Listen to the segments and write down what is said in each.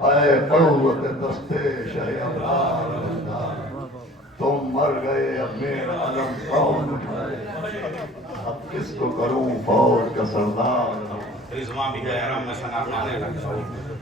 اے قوت دستے شہ ابرار اللہ، تم مر گئے اب میرا علم کون اٹھائے، اب کس کو کروں فوج کا سردار۔ رضوان بھی گئے حرم میں ثنا پانے لگا،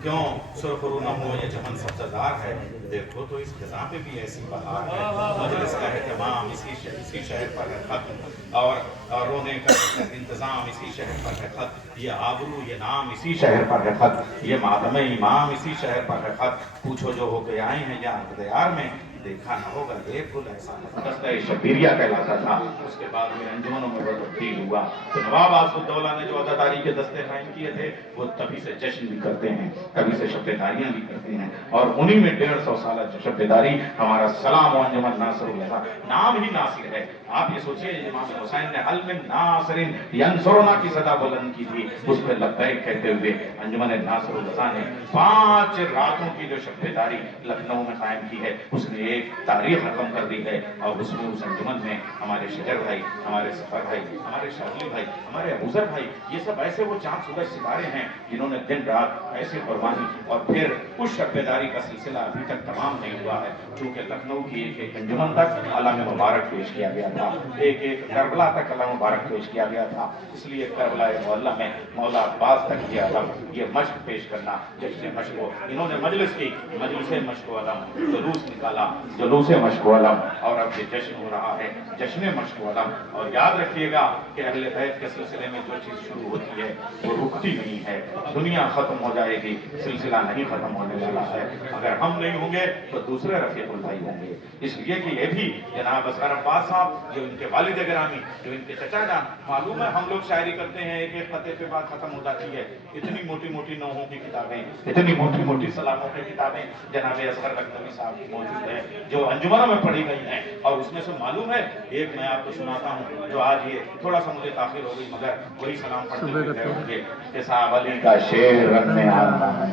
کیوں سرخ رو نہ ہو یہ چمن سبزدار ہے، دیکھو تو اس خزاں پہ بھی ایسی بہار ہے، مجلس کا اہتمام اسی شہر پر ہے ختم، اور رونے کا انتظام اسی شہر پر ہے ختم، یہ آبرو یہ نام اسی شہر پر ہے ختم، یہ ماتم امام اسی شہر پر ہے ختم، پوچھو جو ہو کے آئے ہیں یا دیار میں، دیکھا نہ ہوگا ایک گل ایسا دستہ شبیریہ کہلاتا تھا، اس کے بعد میں انجمنوں میں تبدیل ہوا، تو نواب آصف الدولہ نے جو عزاداری کے دستے قائم کیے تھے وہ تبھی سے جشن بھی کرتے ہیں، تبھی سے شبیداریاں بھی کرتے ہیں، اور انہی میں 150 سالہ جو شبیداری ہمارا سلام و انجمن ناصر اللہ، نام ہی ناصر ہے۔ آپ یہ سوچئے امام حسین نے حل من ناصر ینصرنا کی صدا بلند کی تھی، اس پہ لبیک کہتے ہوئے انجمن ناصر اللہ نے 5 راتوں کی جو شبیداری لکھنؤ میں قائم کی ہے، اس نے ایک تاریخ رقم کر دی ہے، اور اس میں اس انجمن میں ہمارے شجر بھائی، ہمارے سفر بھائی، ہمارے شاذلی بھائی، ہمارے ابوذر بھائی، یہ سب ایسے وہ چاند سورج ستارے ہیں جنہوں نے دن رات ایسی قربانی، اور پھر اس شبیداری کا سلسلہ ابھی تک تمام نہیں ہوا ہے، چونکہ لکھنؤ کی ایک ایک انجمن تک علم مبارک پیش کیا گیا تھا، ایک ایک کربلا تک علم مبارک پیش کیا گیا تھا، اس لیے کربلا معلیٰ میں مولا عباس تک کیا تھا، یہ مشق پیش کرنا، جشن مشق ہو، انہوں نے مجلس کی، مجلس مشق و علم، جلوس نکالا، جلوس مشق و علم، اور اب یہ جشن ہو رہا ہے، جشن مشق و علم، اور یاد رکھیے گا کہ اہل بیت کے سلسلے میں جو چیز شروع ہوتی ہے وہ رکتی نہیں ہے، دنیا ختم ہو جائے گی، سلسلہ نہیں ختم ہونے والا ہے، اگر ہم نہیں ہوں گے تو دوسرے رفیق البھائی ہوں گے، اس لیے کہ یہ بھی جناب اصغر عباس صاحب جو ان کے والد گرامی، جو ان کے چچا جان، معلوم ہے ہم لوگ شاعری کرتے ہیں ایک ایک خطے پہ بات ختم ہو جاتی ہے، اتنی موٹی موٹی نوحوں کی کتابیں، اتنی موٹی موٹی سلاموں کی کتابیں جناب اصغر لکھنوی صاحب کی موجود ہیں جو انجمنوں میں پڑھی گئی ہیں، اور اس میں سے معلوم ہے ایک میں آپ کو سناتا ہوں جو آج یہ تھوڑا سا مجھے تاخیر ہو گئی مگر وہی سلام پڑھتے ہوئے گئے ہوں گے کہ صاحب علی کا شیر رن میں آ رہا ہے،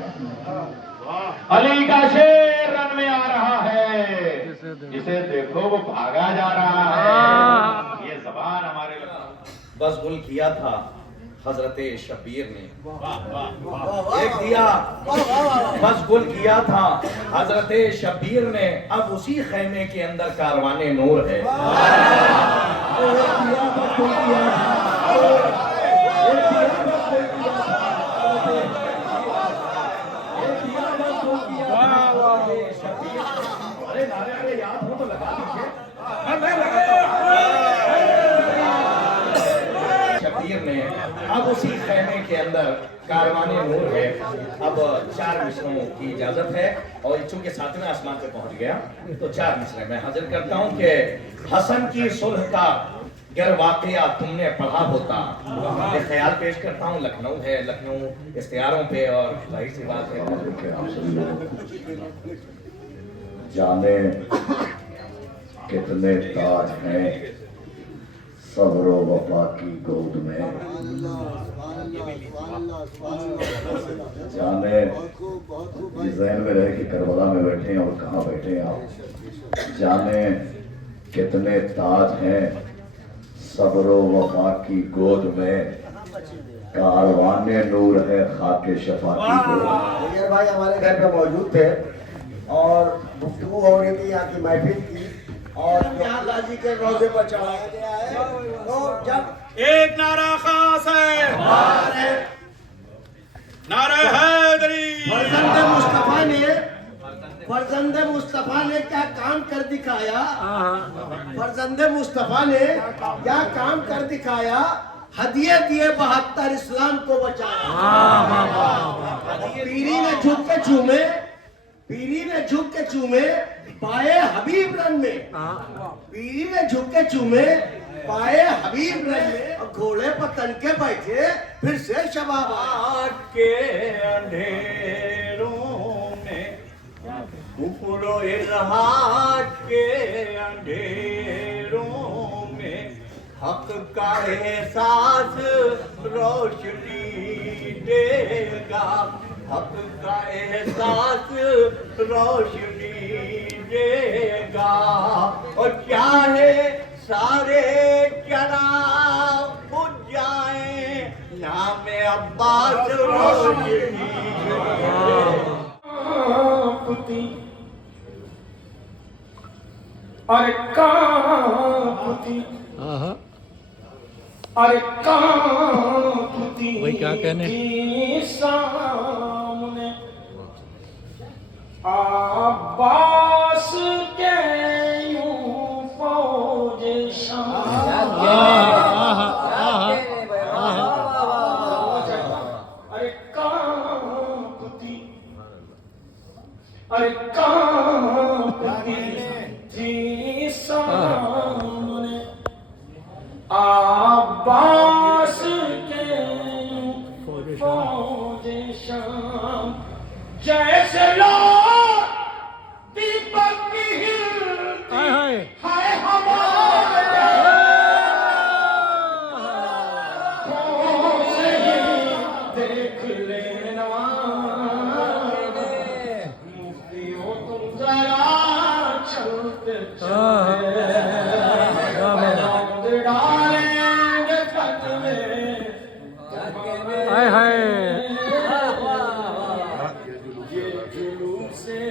علی کا شیر رن میں آ رہا ہے، جسے دیکھو وہ بھاگا جا رہا ہے، یہ زبان ہمارے بس گل کیا تھا حضرت شبیر نے، ایک دیا بس گل کیا تھا حضرت شبیر نے، اب اسی خیمے کے اندر کاروان نور ہے، شبیر نے اب اسی خیمے کے اندر کاروان نور ہے، اب 4 مصروں کی اجازت ہے، اور چونکہ 7ویں آسمان پہ پہنچ گیا تو 4 مصرے میں حاضر کرتا ہوں کہ حسن کی صلح کا گر واقعہ تم نے پڑھا ہوتا، ایک خیال پیش کرتا ہوں، لکھنؤ ہے، لکھنؤ اشتہاروں پہ، اور ظاہر سی بات ہے جانے کتنے تاج ہیں صبر و وفا کی گود میں، جانے یہ ذہن میں رہے کہ کربلا میں بیٹھے ہیں اور کہاں بیٹھے ہیں آپ، جانے کتنے تاج ہیں صبر و وفا کی گود میں، کاروان نور ہے خاک شفا کی گود میں۔ منیر بھائی ہمارے گھر پہ موجود تھے اور گفتگو ہو رہی تھی یہاں کی محفل کی، اور یہاں اللہ جی کے روزے پر چڑھایا گیا ہے، تو جب ایک نعرہ خاص ہے، نعرہ حیدری، فرزند مصطفیٰ نے کیا کام کر دکھایا، فرزند مصطفیٰ نے کیا کام کر دکھایا، ہدیے دیے 72 اسلام کو بچایا، پیری نے جھک کے چومے، پیری نے جھک کے چومے پائے حبیب رن میں، پیری نے جھک کے چومے پائے حبیب رن میں، گھوڑے پتن کے بیٹھے پھر سے شباب آج کے اندھیروں میں کفر و الحاد کے اندھیروں میں حق کا احساس روشنی دے گا، حق کا احساس روشنی دے گا، اور چاہے سارے چراغ بجھ جائیں، نام عباس روشنی دے گا۔ ارے کانپتی ارے کانپتی تھی سامنے عباس کے یوں فوج شام، ارے کانپتی ارے کانپتی تھی سامنے عباس کے فوج شام، جیسے لوگ دیپک کی ہلتی ہے ہمارے سے ہی دیکھ لینا، مفتیوں تم ذرا چلتے چلتے ڈالیں گے فتوے، یہ جلوس سے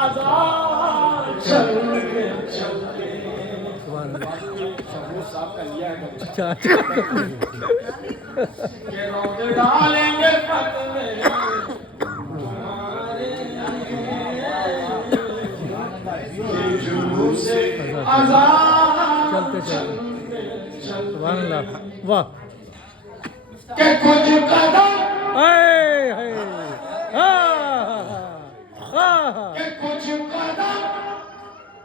آزاد چلتے چلتے یہ روز ڈالیں گے فتوے تمہارے، یہ جلوس سے آزاد چلتے چلتے واہ کہ کچھ قدم کہ کچھ قدم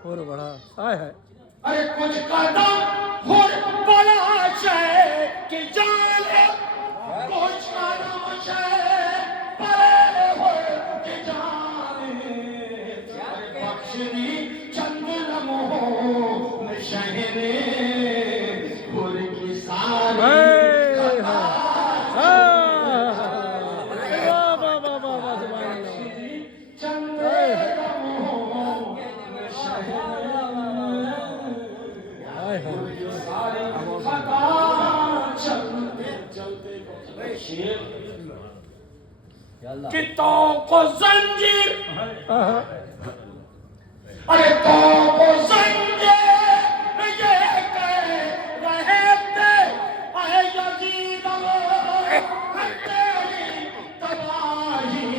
اور بڑا آئے ہے ارے کچھ قدم اور بڑا شے کی جان ہے، کچھ قدم شے بڑے ہو کی جان ہے، بخش دی چند لمحوں میں شہر خور کی ساری کتوں کو زنجیر ارے تو کو زنجیر یہ کہہ رہے تھے اے یزید تیری تباہی،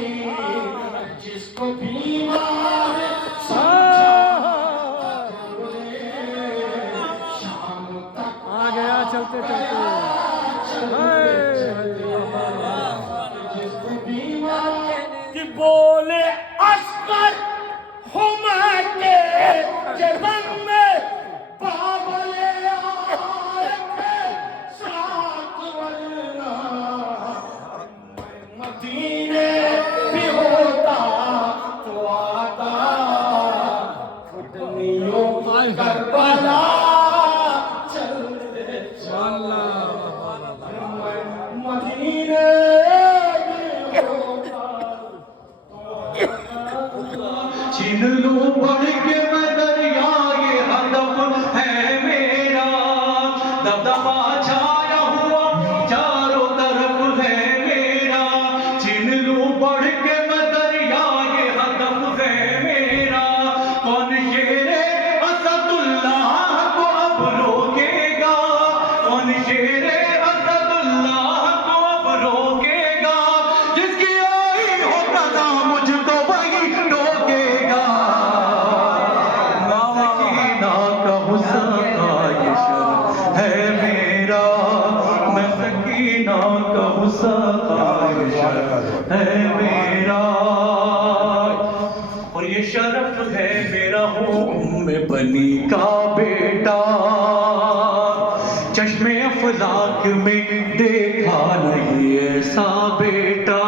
جس کو بیمار شام تک آ گیا چلتے چلتے کہ بولے عسکر ہم کے جبن میں بابلے آئے تھے ساتھ، ورنہ مدینے بھی ہوتا تو آتا پھٹنیوں کربلا چلتے چلا، مدینے چن لوں بڑھ کے میں دریا، یہ ہدف ہے میرا، دبدبا چھایا ہوا چاروں طرف ہے میرا، چن لوں بڑھ کے میں دریا، یہ ہدف ہے میرا، کون شیر اسد اللہ کو اب روکے گا، کون شیر اسد اللہ کو اب روکے گا، جس کی آئی ہو قضا مجھ کو وہی ٹوکے گا، سکینہ کا غصہ یہ شرف ہے میرا، میں سکینہ کا غصہ یہ شرف ہے میرا، اور یہ شرف ہے میرا، ہوں میں بنی کا بیٹا، چشم افلاک میں دیکھا نہیں ایسا بیٹا،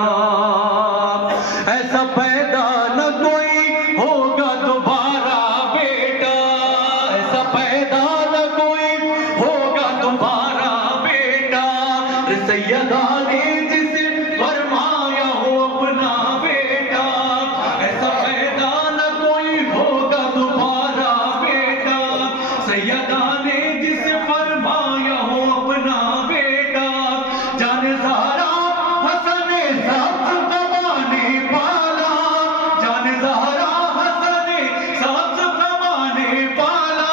ایسا پیدا نہ کوئی ہوگا دوبارہ بیٹا، ایسا پیدا نہ کوئی ہوگا سیدہ نے جسے فرمایا ہو اپنا بیٹا ایسا پیدا نہ کوئی ہوگا تمہارا بیٹا سیدہ نے جسے فرمایا ہو اپنا بیٹا جان زہرا حسن سبز زمانے پالا جان زہرا حسن سبز زمانے پالا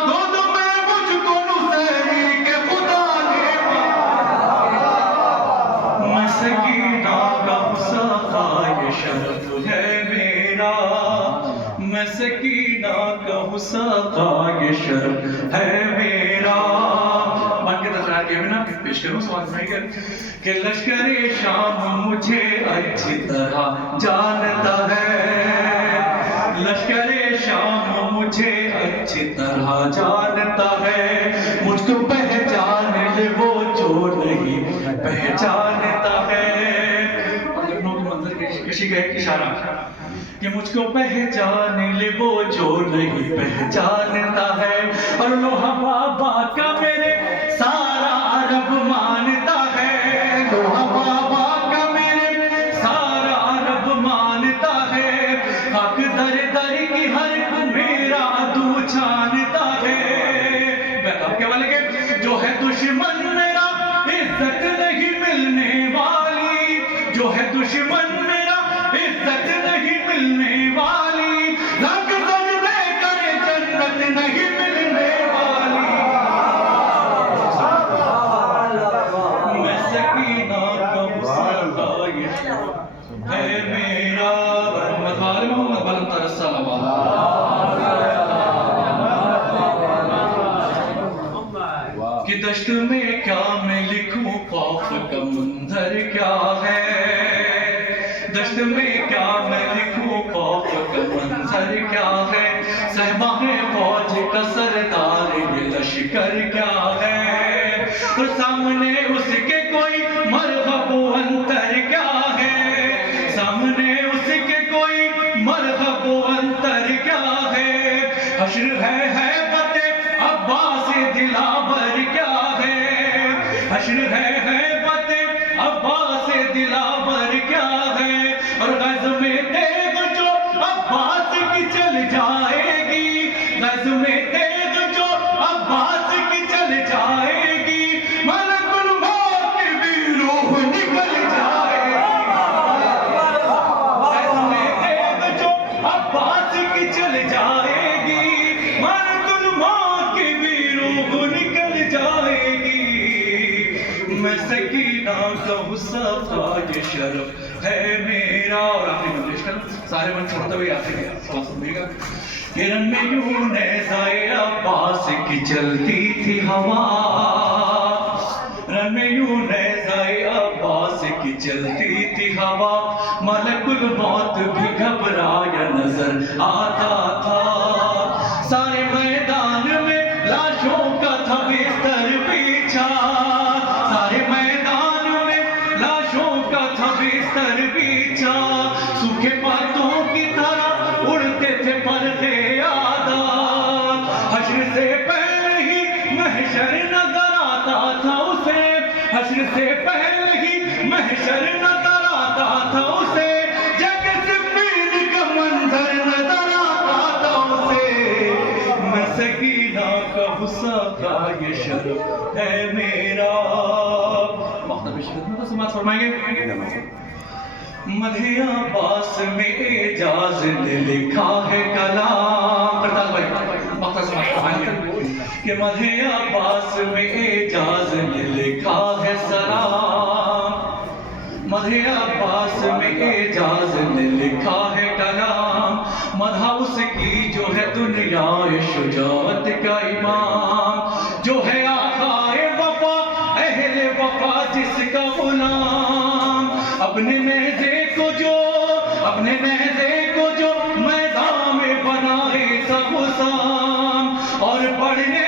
دودھ میں مجھ کو نصیری کے خدا نے میں سکینہ کا ساقہ یہ شرف ہے میرا میں سکینہ کا ساقہ یہ شرف ہے میرا باقی تقرار کے بنا پیش کروں سوال میں کہ لشکر شام مجھے اچھی طرح جانتا ہے لشکر شام مجھے اچھی طرح جانتا ہے مجھ کو پہچان لے وہ جو نہیں پہچانتا ہے لکھنؤ کے منظر کشی کا ایک اشارہ کہ مجھ کو پہچان لے وہ جو نہیں پہچانتا ہے اور لوہا بابا کا میرے سارا عرب مانتا ہے لوہا بابا کا میرے سارا عرب مانتا ہے حق در در کی ہر میرا دو چھانتا ہے بہتاب کے والے کے جو ہے دشمن میرا عزت نہیں ملنے والی جو ہے دشمن میرا عزت نہیں ملنے والی لاکھ سجدے کرے جنت نہیں ملنے والی میں سکینہ کا ساقہ یہ شرف ہے میرا محمد وال محمد بلند تر الصلوات کہ دشت میں کیا میں لکھوں خوف کا منظر کیا ہے دشت میں کیا میں لکھوں خوف کا منظر کیا ہے صحبہ فوج کا سردار یہ لشکر کیا ہے اور سامنے اس کے کوئی مرغب و انتر کیا ہے سامنے اس کے کوئی مرغب و انتر کیا ہے حشر ہے بت عباس دلاور کیا ہے حشر ہے بت عباس دلاور کیا ہے اور غز میں تیغ جو عباس کی چل جائے گی غز میں تیغ جو عباس کی چل جائے گی ملک الموت کی بھی روح نکل جائے گی غز میں تیغ جو عباس کی چل جائے گی ملک الموت کی بھی روح نکل جائے گی میں سکینہ کا ساقہ یہ شرف ہے میرا اور آخری مجلس کر سارے من چھوڑتا ہوئے آتے گیا سوال سنیے گا کہ رن میں یوں نیزائے عباس کی چلتی تھی ہوا رن میں یوں نیزائے عباس کی چلتی تھی ہوا ملک الموت بھی گھبرایا نظر آتا تھا سارے میدان میں لاشوں کا تھا بستر پیچھا سارے میدان میں لاشوں کا تھا بستر پیچھا سوکھے پاتوں کی طرح اڑتے تھے پردے عادات حشر سے پہلے ہی محشر نظر آتا تھا اسے حشر سے پہلے ہی محشر نظر آتا تھا اسے جگ صفین کا منظر نظر آتا تھا اسے میں سکینہ کا ساقہ یہ شرف ہے میرا مختلف شرف میں تو سماعت فرمائیں گے مدح عباس میں اعجاز نے لکھا ہے کلام کرتاز بھائی مختلف سماعت فرمائیں گے کہ مدح عباس میں اعجاز نے لکھا ہے سلام مدح عباس میں اعجاز نے لکھا ہے کلام مدح اس کی جو ہے دنیا شجاعت کا امام جو ہے آقا وفا اہل وفا جس کا غلام اپنے نیزے کو جو میدان میں بنائے سب سام اور پڑھنے